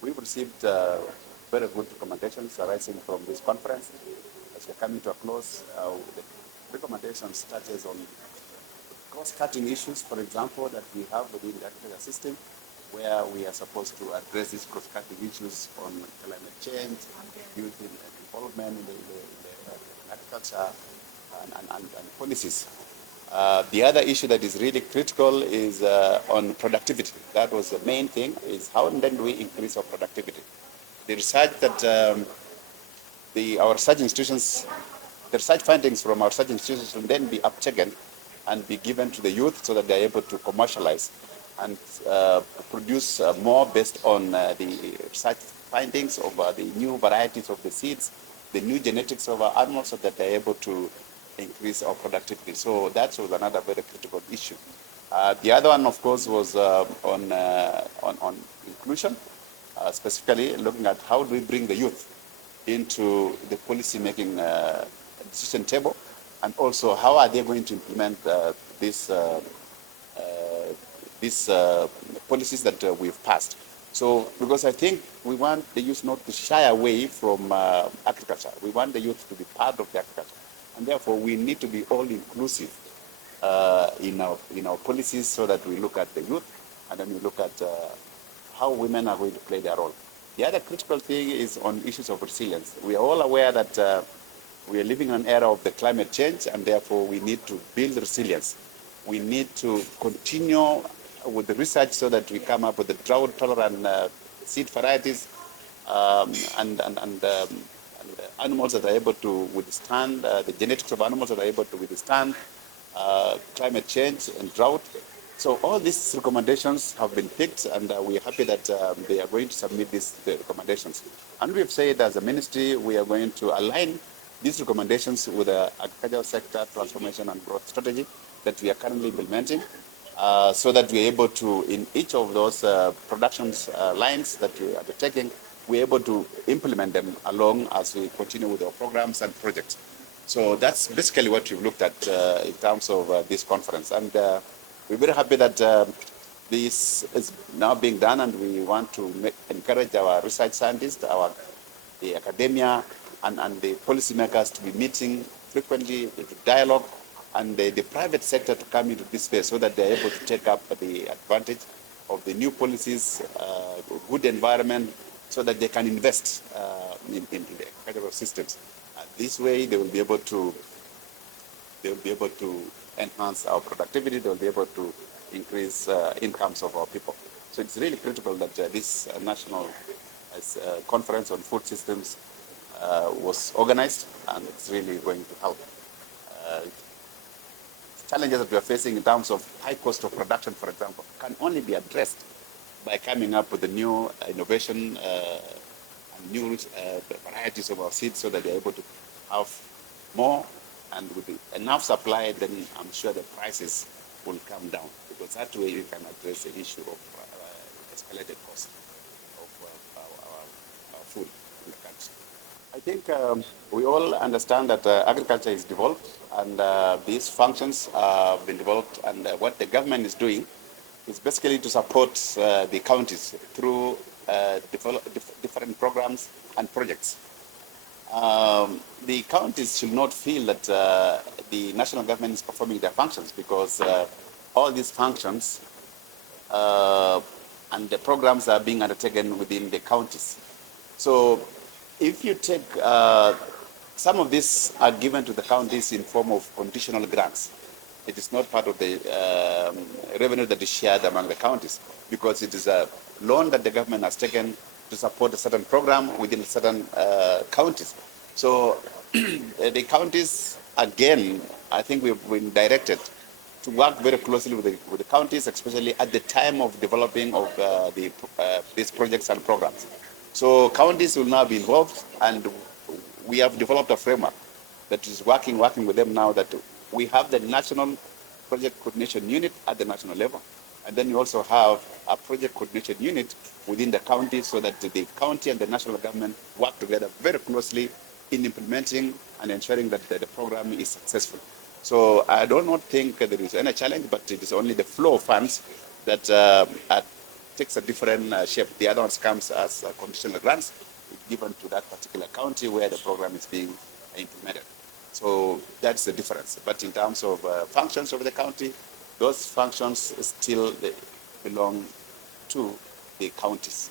We've received very good recommendations arising from this conference. As we're coming to a close, the recommendations touches on cross-cutting issues, for example, that we have within the agriculture system, where we are supposed to address these cross-cutting issues on climate change, youth involvement in agriculture, and policies. The other issue that is really critical is on productivity. That was the main thing, is how then do we increase our productivity? The research that our research institutions, the research findings from our research institutions will then be uptaken and be given to the youth so that they're able to commercialize and produce more based on the research findings of the new varieties of the seeds, the new genetics of our animals, so that they're able to increase our productivity. So that was another very critical issue. The other one, of course, was on inclusion, specifically looking at how do we bring the youth into the policy-making decision table, and also how are they going to implement these policies that we've passed. So, because I think we want the youth not to shy away from agriculture. We want the youth to be part of the agriculture. And therefore, we need to be all-inclusive in our policies, so that we look at the youth, and then we look at how women are going to play their role. The other critical thing is on issues of resilience. We are all aware that we are living in an era of the climate change, and therefore we need to build resilience. We need to continue with the research so that we come up with the drought-tolerant seed varieties and animals that are able to withstand, the genetics of animals that are able to withstand climate change and drought. So all these recommendations have been picked, and we are happy that they are going to submit these recommendations. And we have said as a ministry, we are going to align these recommendations with the agricultural sector transformation and growth strategy that we are currently implementing, so that we are able to, in each of those production lines that we are taking, we are able to implement them along as we continue with our programs and projects. So that's basically what we've looked at in terms of this conference. And we're very happy that this is now being done, and we want to encourage our research scientists, the academia, and the policymakers to be meeting frequently, to dialogue, and the private sector to come into this space so that they're able to take up the advantage of the new policies, good environment, so that they can invest in the agricultural systems. This way, they will be able to enhance our productivity. They will be able to increase incomes of our people. So it's really critical that this national conference on food systems was organized, and it's really going to help. Challenges that we are facing in terms of high cost of production, for example, can only be addressed by coming up with a new innovation and new varieties of our seeds, so that they're able to have more, and with enough supply, then I'm sure the prices will come down, because that way you can address the issue of escalated cost of our food in the country. I think we all understand that agriculture is developed, and these functions have been developed, and what the government is doing is basically to support the counties through different programs and projects. The counties should not feel that the national government is performing their functions, because all these functions and the programs are being undertaken within the counties. So if you take, some of these are given to the counties in form of conditional grants. It is not part of the revenue that is shared among the counties, because it is a loan that the government has taken to support a certain program within certain counties. So the counties, again, I think we've been directed to work very closely with the counties, especially at the time of developing of these projects and programs. So counties will now be involved, and we have developed a framework that is working with them now, that we have the National Project Coordination Unit at the national level, and then you also have a project coordination unit within the county, so that the county and the national government work together very closely in implementing and ensuring that the program is successful. So I do not think there is any challenge, but it is only the flow of funds that are takes a different shape. The other ones comes as conditional grants given to that particular county where the program is being implemented. So that's the difference. But in terms of functions of the county, those functions still belong to the counties.